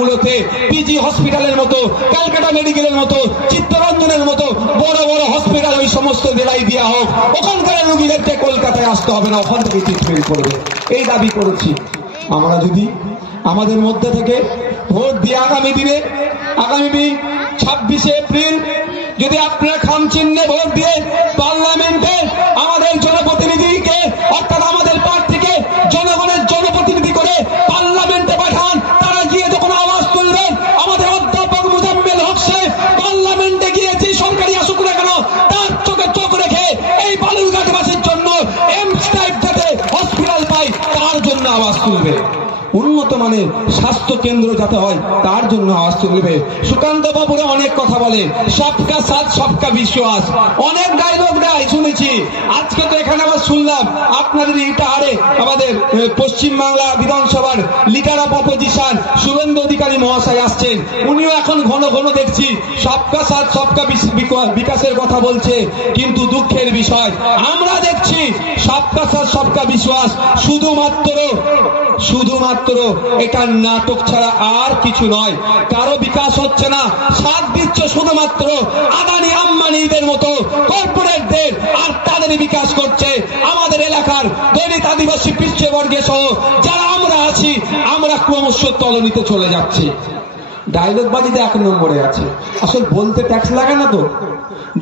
গুলোতে পিজি হসপিটালের মতো, ক্যালকাটা মেডিকেলের মতো, চিত্তরঞ্জনের মতো বড় বড় হসপিটাল ওই সমস্ত জেলায় দেওয়া হোক। ওখানকার রোগীদেরকে কলকাতায় আসতে হবে না, ওখান থেকে ট্রিটমেন্ট করবে। এই দাবি করেছি। আমরা যদি আমাদের মধ্যে থেকে ভোট দিয়ে আগামী দিনে, আগামী 26শে এপ্রিল যদি আপনারা খাম চিহ্নে ভোট দিয়ে পার্লামেন্টে আমাদের জনপ্রতিনিধিকে, অর্থাৎ আমাদের প্রার্থীকে জনগণের জনপ্রতিনিধি করে পার্লামেন্টে পাঠান, তারা গিয়ে যখন আওয়াজ তুলবেন, আমাদের অধ্যাপক মোজাম্মেল হক সাহেব পার্লামেন্টে গিয়েছি, সরকারি আসুক না কেন তার চোখে চোখ রেখে এই বালুরঘাটবাসীর জন্য এমস টাইপ যাতে হসপিটাল পাই তার জন্য আওয়াজ তুলবে। উন্নত মানের স্বাস্থ্য কেন্দ্র যাতে হয় তার জন্য আওয়াজ তুলবে। সুকান্ত বাবুরা অনেক কথা বলে, সবকা সাথ সবকা বিশ্বাস, অনেক ডায়লগ দেয় শুনেছি। আজকে তো এখানে আবার শুনলাম আপনাদের ইটাহারে আমাদের পশ্চিমবাংলা বিধানসভার leader of opposition Suvendu Adhikari মহাশয় আসছেন, উনিও এখন ঘন ঘন দেখছি সবকা সাথ সবকা বিকাশের কথা বলছে। কিন্তু দুঃখের বিষয় আমরা দেখছি সবকা সাথ সবকা বিশ্বাস শুধুমাত্র এটা নাটক ছাড়া আর কিছু নয়। কারো বিকাশ হচ্ছে না, সাথ দিচ্ছে শুধুমাত্র আদানি আম্বানিদের মতো কর্পোরেটদের, আর তাদের বিকাশ করছে আমাদের এলাকার দলিত আদিবাসী পিছিয়ে সহ যারা আমরা আছি, আমরা ক্রমশ তলানিতে চলে যাচ্ছি। ডায়লগ বাজিতে 1 নম্বরে আছে। আসলে বলতে ট্যাক্স লাগে না তো,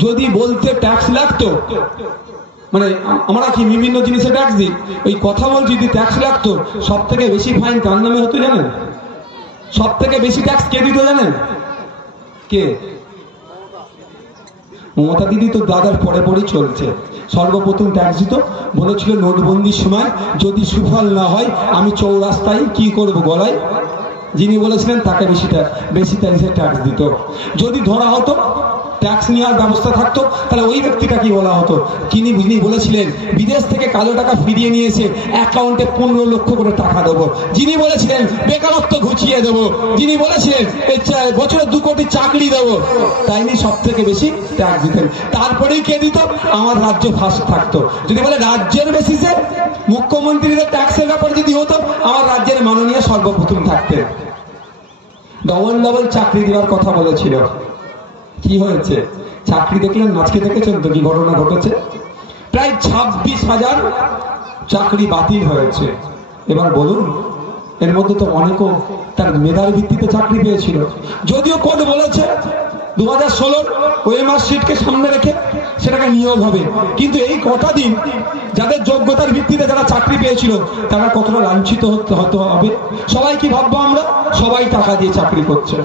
যদি বলতে ট্যাক্স লাগতো, মানে আমরা কি বিভিন্ন জিনিসে ট্যাক্স দিই, ওই কথা বলছি যদি ট্যাক্স লাগতো, সব থেকে বেশি ফাইন কার নামে হতো জানেন? সব থেকে বেশি ট্যাক্স কে দিত জানেন? কে? মমতা দিদি তো দাদার পরে পরেই চলছে। সর্বপ্রথম ট্যাক্স দিত, বলেছিল নোটবন্দির সময় যদি সুফল না হয় আমি চৌরাস্তায় কি করব গলায়, যিনি বলেছিলেন তাকে বেশি ট্যাক্স দিত। যদি ধরা হতো ট্যাক্স নেওয়ার ব্যবস্থা থাকতো, তাহলে ওই ব্যক্তিটা কি বলা হতো, যিনি বলেছিলেন বিদেশ থেকে কালো টাকা ফিরিয়ে নিয়ে এসে অ্যাকাউন্টে 15 লক্ষ করে টাকা দেবো, যিনি বলেছিলেন বেকারত্ব ঘুচিয়ে দেবো, যিনি বলেছিলেন বছরে 2 কোটি চাকরি দেবো, তাই নিয়ে সব থেকে বেশি ট্যাক্স দিতেন। তারপরেই কে দিত? আমার রাজ্য ফার্স্ট থাকতো। যদি বলে রাজ্যের বেসিসে মুখ্যমন্ত্রীদের ট্যাক্সের ব্যাপারে যদি হতো, আমার রাজ্যের মাননীয় সর্বপ্রথম থাকতেন। ডবল চাকরি দেওয়ার কথা বলেছিল, কি হয়েছে? চাকরি দেখলেন আজকে দেখেছেন তো কি ঘটনা ঘটেছে? প্রায় 26,000 চাকরি বাতিল হয়েছে। এবার বলুন, এর মধ্যে তো অনেকও তার মেধার ভিত্তিতে চাকরি পেয়েছিল। যদিও কোর্ট বলেছে 2016 ওএমআর শিটকে সামনে রেখে সেটাকে নিয়োগ হবে, কিন্তু এই কটা দিন যাদের যোগ্যতার ভিত্তিতে যারা চাকরি পেয়েছিল তারা কতটা লাঞ্ছিত হতে হবে। সবাই কি ভাববো আমরা? সবাই টাকা দিয়ে চাকরি করছে।